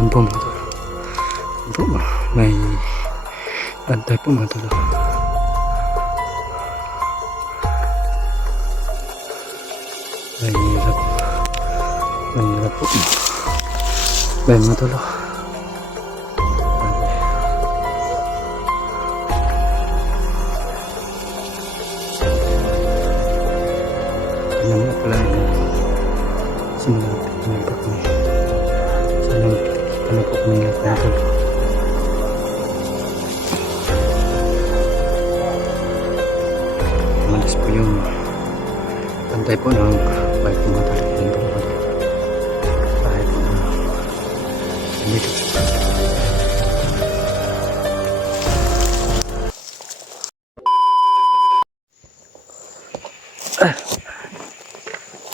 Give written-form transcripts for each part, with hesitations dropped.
Ayan po mga tol. Ayan po, may bantay po mga tol. Mahirap. Mahirap po. Bayan mga tol. Ano nga pala yun? Sumalapit naman po kami. Sana magkikita na po kami lahat mga tol. Malas po yung bantay po ng bike mga tol. Yan po mga tol. Bahay po na dito.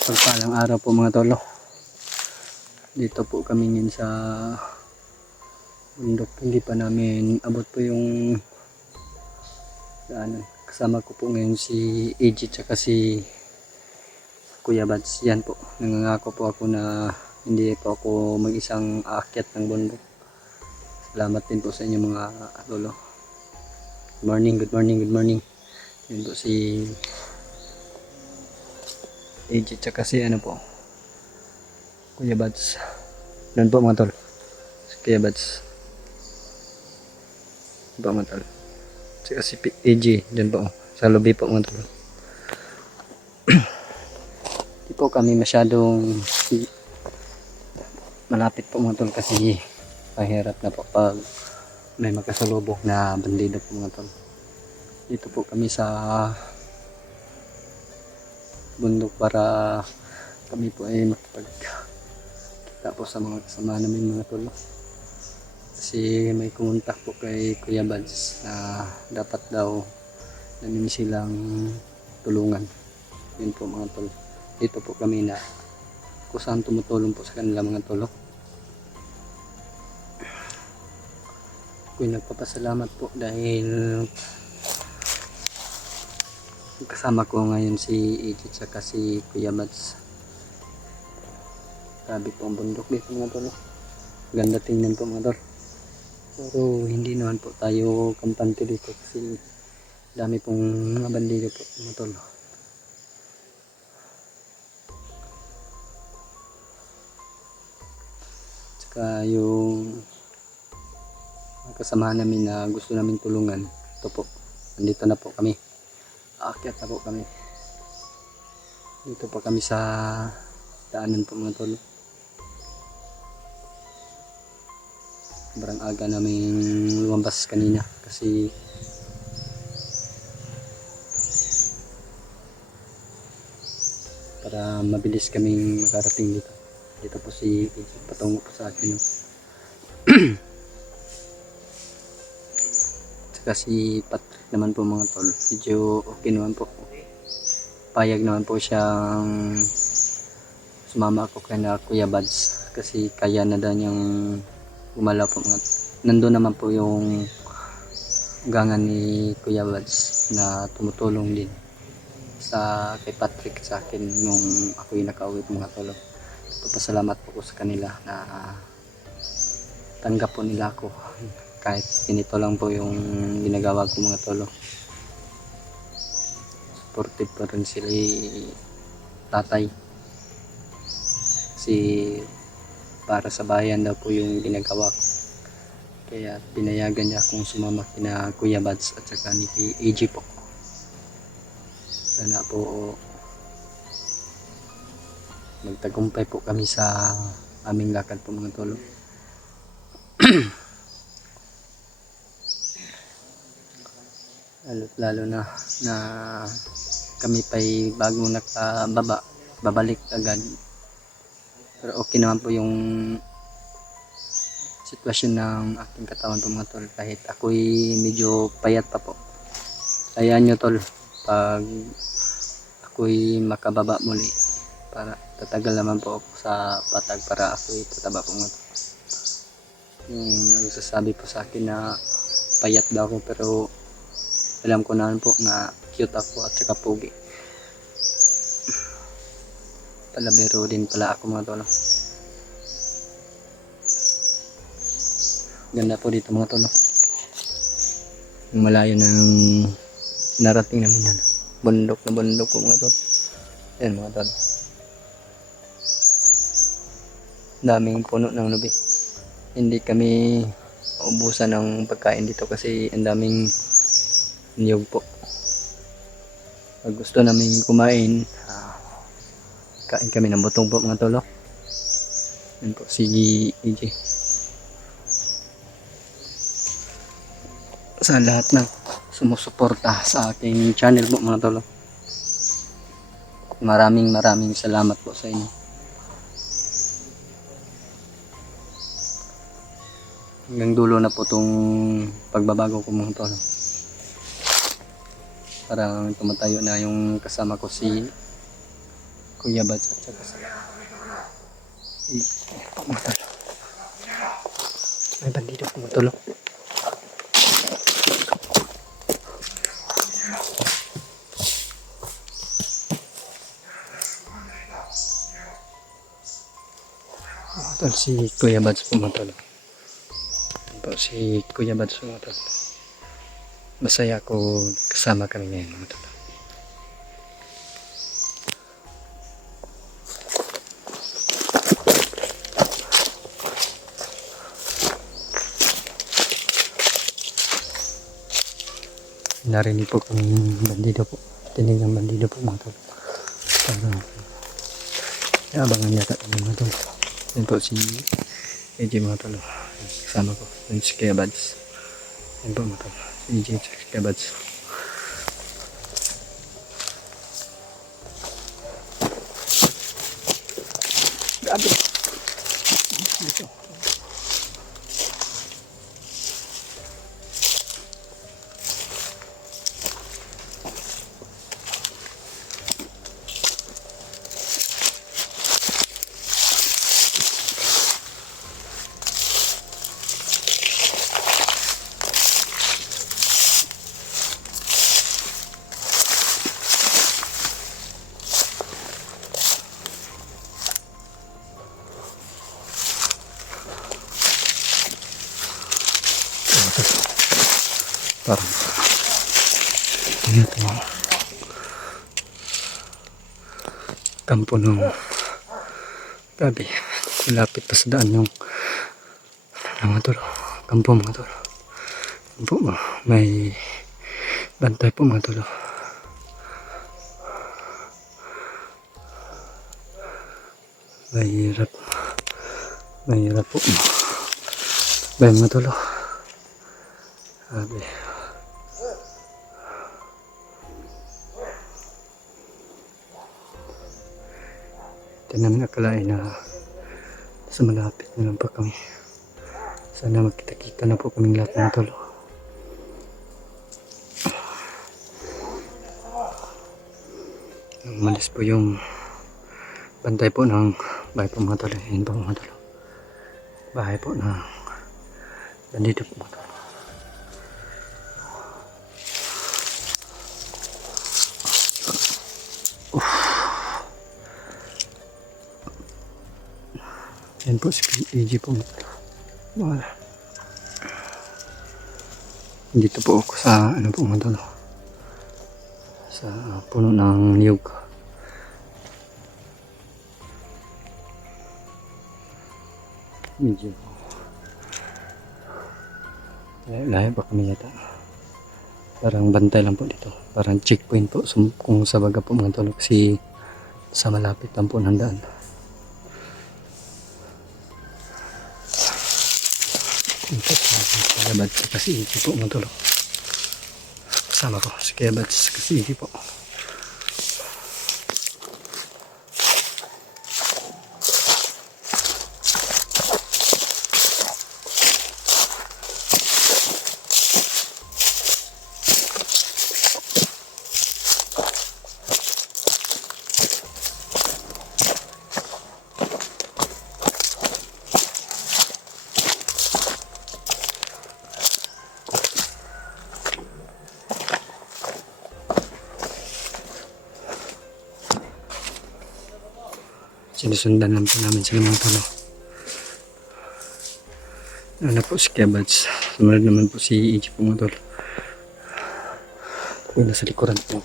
Pagpalang araw po mga tolo. Dito po kami ngayon sa bundok. Hindi pa namin abot po yung daanan. Kasama ko po ngayon si AJ tsaka si Kuya Bads. Yan po. Nangangako po ako na hindi po ako mag-isang aakyat ng bundok. Salamat din po sa inyo mga tolo. Good morning, good morning, good morning. Yan po si AJ tsaka si ano po Kuya Bads. Doon po mga tol si Kuya Bads. Doon po mga tol. Tsaka si AJ doon po sa lobby po mga tol. Hindi po kami masyadong malapit po mga tol kasi mahirap na po pag may magkasalubong na bandido po mga tol. Dito po kami sa bundok para kami po ay makipagkita po sa mga kasama namin mga tol. Kasi may kumontak po kay Kuya Bads na dapat daw namin silang tulungan. Yun po mga tol. Dito po kami na kung saan tumutulong po sa kanila mga tol. Ako'y nagpapasalamat po dahil kasama ko ngayon si AJ at si Kuya Bads. Grabe po ang bundok dito mga tol. Ganda tingnan po mga tol. Pero hindi naman po tayo kampante dito kasi dami pong mga bandido po mga tol. Tsaka yung kasama namin na gusto namin tulungan, ito po, nandito na po kami. Aakyat na po kami. Dito po kami sa daanan po mga tol. Sobrang aga namin lumabas kanina kasi para mabilis kaming makarating dito. Dito po si patungo po sa akin. Tsaka si Patrick naman po mga tol. Medyo okay naman po. Payag naman po siyang sumama ako kay na Kuya Bads kasi kaya na daw niyang gumalaw po mga. Nandun naman po yung gangan ni Kuya Bads na tumutulong din sa kay Patrick sa akin nung ako yung nakauwi mga tolo. Papasalamat po ko sa kanila na tanggap po nila ako kahit ganito lang po yung ginagawa ko mga tolo. Supportive pa rin sila tatay kasi para sa bayan daw po yung ginagawa ko. Kaya pinayagan niya akong sumama kina Kuya Bads at saka ni AJ po. Sana po magtagumpay po kami sa aming lakad po mga tolo. Lalo na kami pa'y bagong nakababa, babalik agad. Pero okay naman po yung sitwasyon ng aking katawan po mga tol. Kahit ako'y medyo payat pa po. Hayaan nyo tol, pag ako'y makababa muli, para tatagal naman po ako sa patag para ako'y tataba po mga tol. Yung nagsasabi po sa akin na payat daw ako, pero alam ko naman po na cute ako at saka pogi. Palabiro din pala ako mga tol. Ganda po dito mga tol. Yung malayo na yung narating namin yan. Bundok na bundok po mga tol. Yan mga tol. Daming puno ng nubi. Hindi kami ubusan ng pagkain dito kasi ang daming niyog po. Pag gusto namin kumain, kain kami ng butong po mga tol. Yan po si EJ. Sa lahat ng sumusuporta sa aking channel po mga tol. Maraming salamat po sa inyo. Hanggang dulo na po itong pagbabago ko mga tol. Parang tumatayo na yung kasama ko si Kuya Bats at saka si mga tol. May bandido po mga tol. Tol, si Kuya Bats po mga tol. Si Kuya Bats po mga tol. Masaya ako kasama kami ngayon mga tol. Narinig po kung bandido po. Tinig ng bandido po mga tol. Abangan yata kami mga tol. Yan po si EJ mga tol. Kasama ko. Yan si Kuya Bats. Yan po mga tol. Si EJ at si Kuya Bats. Grabe. Dito. Parang ito kampo ng gabi. Malapit pa sa daan yung mga tol. Kampo mga tol. Kampo mo. May bantay po mga tol. Mahirap po. Bay mga tol. Sabi. Hindi namin akalain na sa malapit na lang pa kami. Sana magkita-kita na po kaming lahat ng tol. Umalis po yung bantay po ng bahay po mga tol. Yan po mga tol. Bahay po ng bandito po mga tol. Yan po si EJ po. Wala. Dito po ako sa ano po mga tol. Sa puno ng niyog. Medyo layo pa kami yata. Parang bantay lang po dito. Parang checkpoint po kung sa baga po mga tol. Kasi sa malapit lang po ng daan. Ito si Kuya Bats kasi EJ po mga tol. Kasama ko si Kuya Bats kasi EJ po. Sinusundan lang po namin sila mga tol. Ano po si Kebads. Sumunod naman po si EJ po mga tol. Yung nasa likuran po.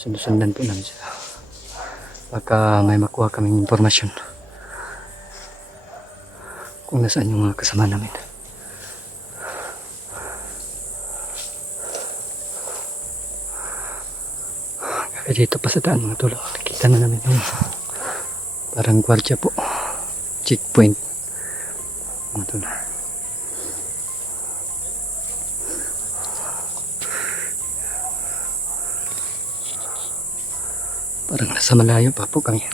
Sinusundan po namin sila. Baka may makuha kaming impormasyon kung nasaan yung mga kasama namin. Kaya dito pa sa daan mga tol, nakita na namin yung parang gwardiya po, checkpoint mga tol. Parang nasa malayo pa po kami.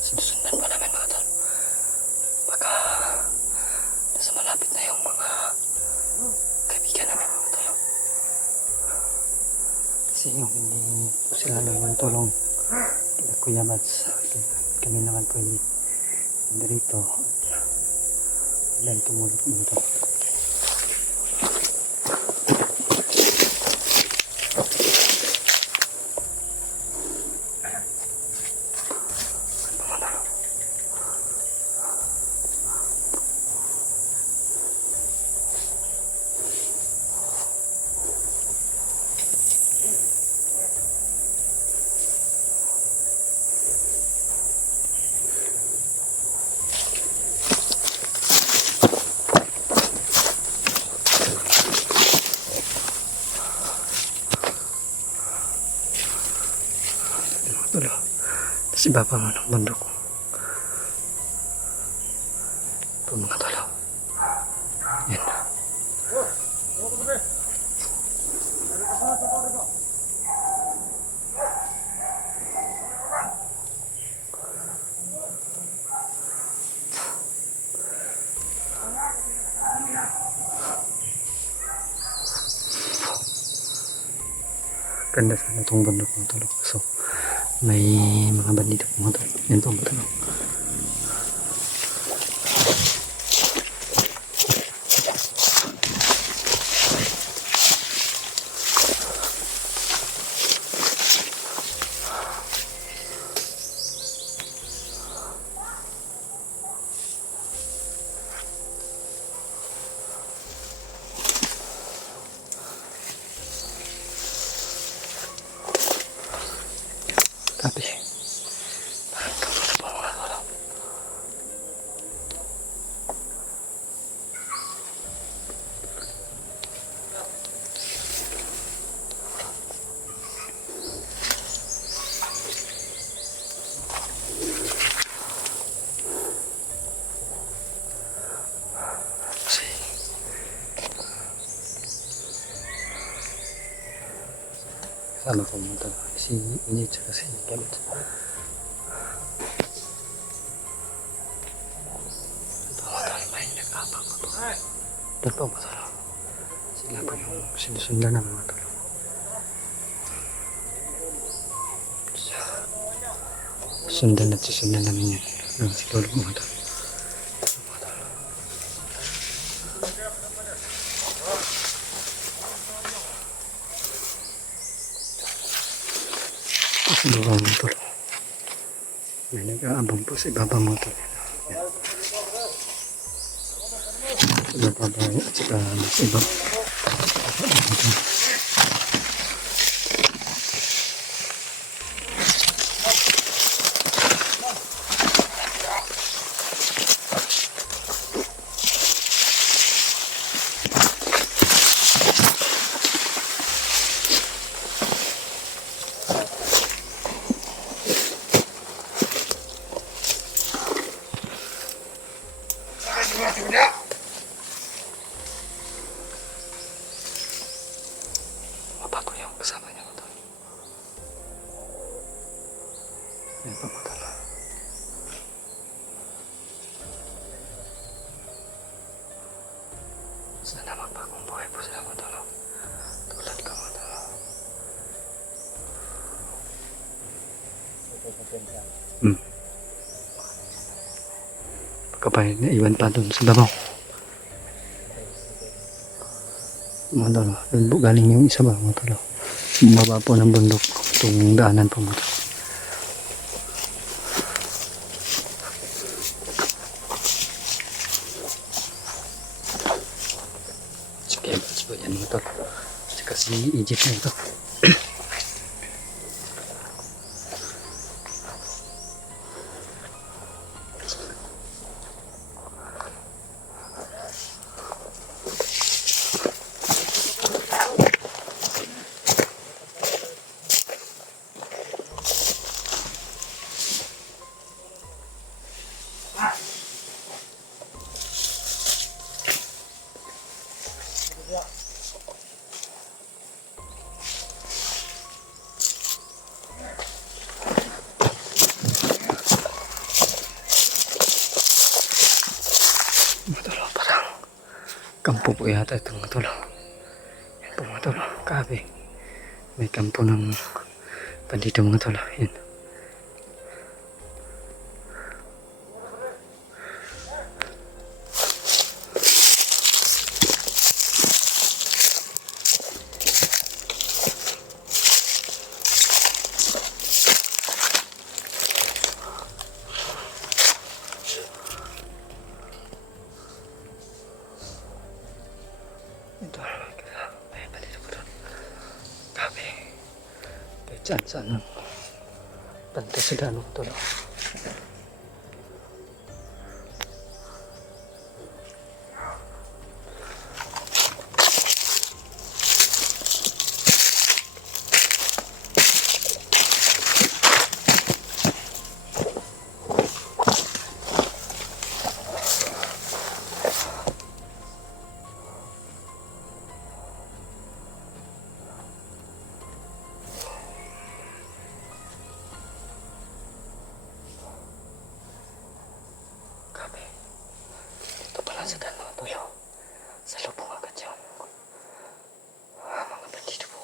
Sinusundan pa namin mga tol. Baka nasa malapit na yung mga kaibigan namin mga tol. Kasi yung hindi po sila naman tulong kila Kuya Mads. Kami naman po hindi dito. Ilan tumulong mga tol. Tulo. Tapos iba pa man ang bundok. Ito mga talo. Yan. Ganda sana itong bundok mga talo. So, may mga bandito po mga tol. Yan po mga tol. Tapi sama ko mga tol. Si Init at si Kevin. Ito mga tol, may nag-abang po. Doon po mga tol. Sila po yung sinusundan ng mga tol. Sundan at susundan namin yan. Sa tulog mga tol. Sa baba mga tol. May nag-aabang po sa ibaba mga tol. Sa baba at saka sa ibaba. Yan po mga tol. Sana magpagong buhay po sila mga tol. Tulad ko mga tol. Kapag naiwan pa doon sa Davao. Mga tol, doon po galing yung isa ba mga tol. Bumaba po ng bundok itong daanan po mga tol. Sige, bats po yan mga tol. Tsaka si Egypt na ito. Mga tol, parang kampo po yata ito mga tol. Yan po mga tol, kabe. May kampo ng pandito mga tol. Yan. Ito, may pandito po doon. Kabe. Kahit saan-saan ng pantay sila mga tol. Sa daan mga tuyo. Sa lubong agad yun. Mga bandito po.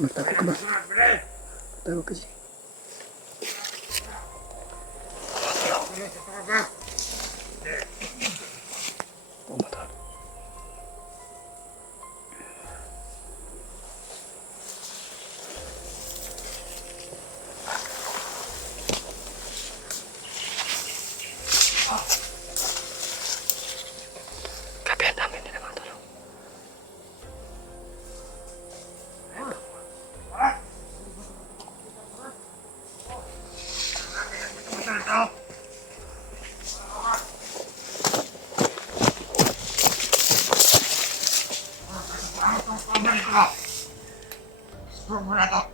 Magtago ka ba? Magtago ka siya. Pumatalo. Kapihan namin nila mga tolo. Muna to.